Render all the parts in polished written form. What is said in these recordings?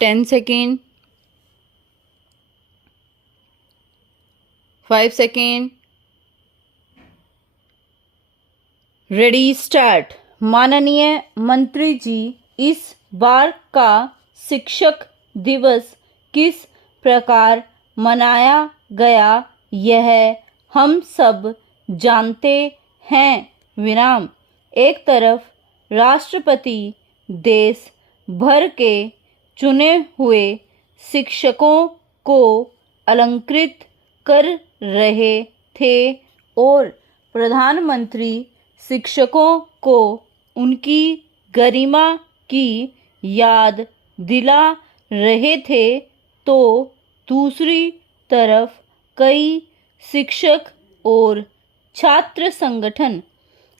10 second, 5 second, ready start. माननीय मंत्री जी, इस बार का शिक्षक दिवस किस प्रकार मनाया गया यह हम सब जानते हैं। विराम। एक तरफ राष्ट्रपति देश भर के चुने हुए शिक्षकों को अलंकृत कर रहे थे और प्रधानमंत्री शिक्षकों को उनकी गरिमा की याद दिला रहे थे, तो दूसरी तरफ कई शिक्षक और छात्र संगठन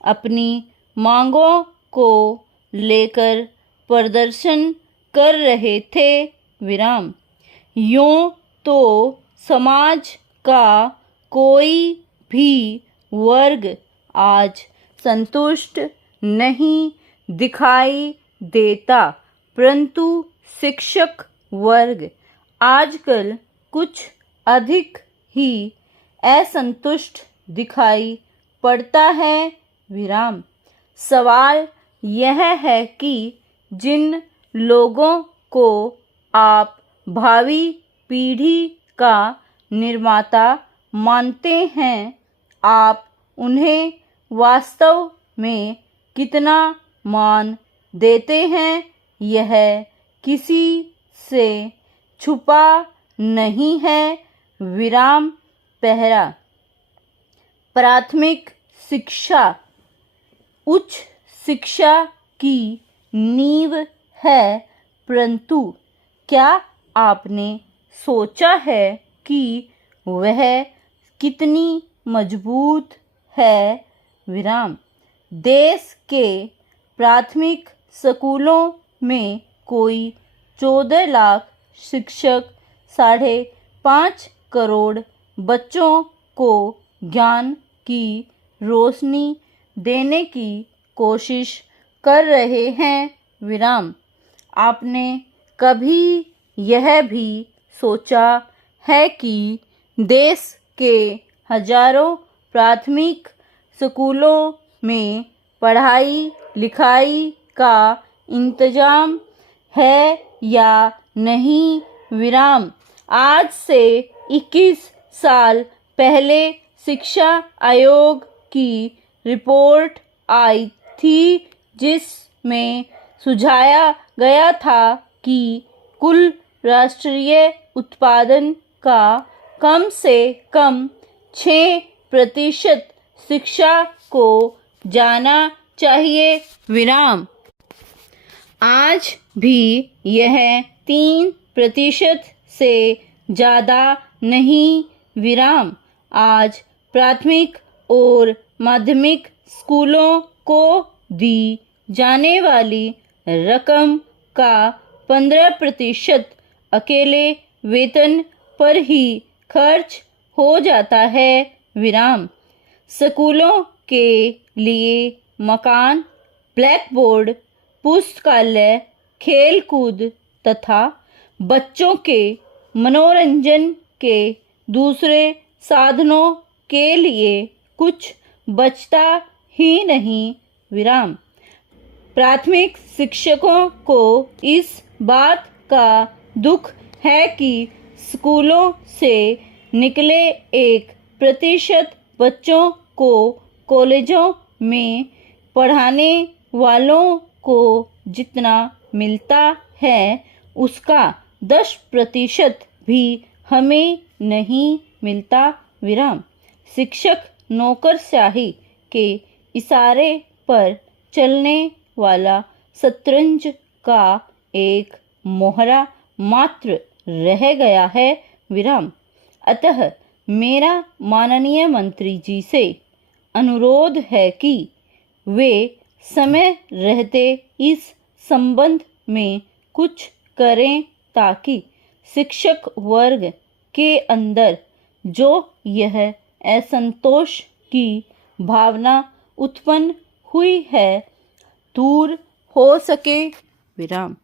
अपनी मांगों को लेकर प्रदर्शन कर रहे थे। विराम। यूं तो समाज का कोई भी वर्ग आज संतुष्ट नहीं दिखाई देता, परंतु शिक्षक वर्ग आजकल कुछ अधिक ही असंतुष्ट दिखाई पड़ता है। विराम। सवाल यह है कि जिन लोगों को आप भावी पीढ़ी का निर्माता मानते हैं, आप उन्हें वास्तव में कितना मान देते हैं, यह किसी से छुपा नहीं है। विराम। पहला, प्राथमिक शिक्षा उच्च शिक्षा की नींव है, परंतु क्या आपने सोचा है कि वह कितनी मजबूत है। विराम। देश के प्राथमिक स्कूलों में कोई 14 लाख शिक्षक 5.5 करोड़ बच्चों को ज्ञान की रोशनी देने की कोशिश कर रहे हैं। विराम। आपने कभी यह भी सोचा है कि देश के हजारों प्राथमिक स्कूलों में पढ़ाई लिखाई का इंतजाम है या नहीं। विराम। आज से 21 साल पहले शिक्षा आयोग की रिपोर्ट आई थी, जिसमें सुझाया गया था कि कुल राष्ट्रीय उत्पादन का कम से कम 6% शिक्षा को जाना चाहिए। विराम। आज भी यह 3% से ज़्यादा नहीं। विराम। आज प्राथमिक और माध्यमिक स्कूलों को दी जाने वाली रकम का 15% अकेले वेतन पर ही खर्च हो जाता है। विराम। स्कूलों के लिए मकान, ब्लैकबोर्ड, पुस्तकालय, खेलकूद तथा बच्चों के मनोरंजन के दूसरे साधनों के लिए कुछ बचता ही नहीं। विराम। प्राथमिक शिक्षकों को इस बात का दुख है कि स्कूलों से निकले 1% बच्चों को कॉलेजों में पढ़ाने वालों को जितना मिलता है, उसका 10% भी हमें नहीं मिलता। विराम। शिक्षक नौकरशाही के इशारे पर चलने वाला शतरंज का एक मोहरा मात्र रह गया है। विराम। अतः मेरा माननीय मंत्री जी से अनुरोध है कि वे समय रहते इस संबंध में कुछ करें, ताकि शिक्षक वर्ग के अंदर जो यह असंतोष की भावना उत्पन्न हुई है, दूर हो सके। विराम।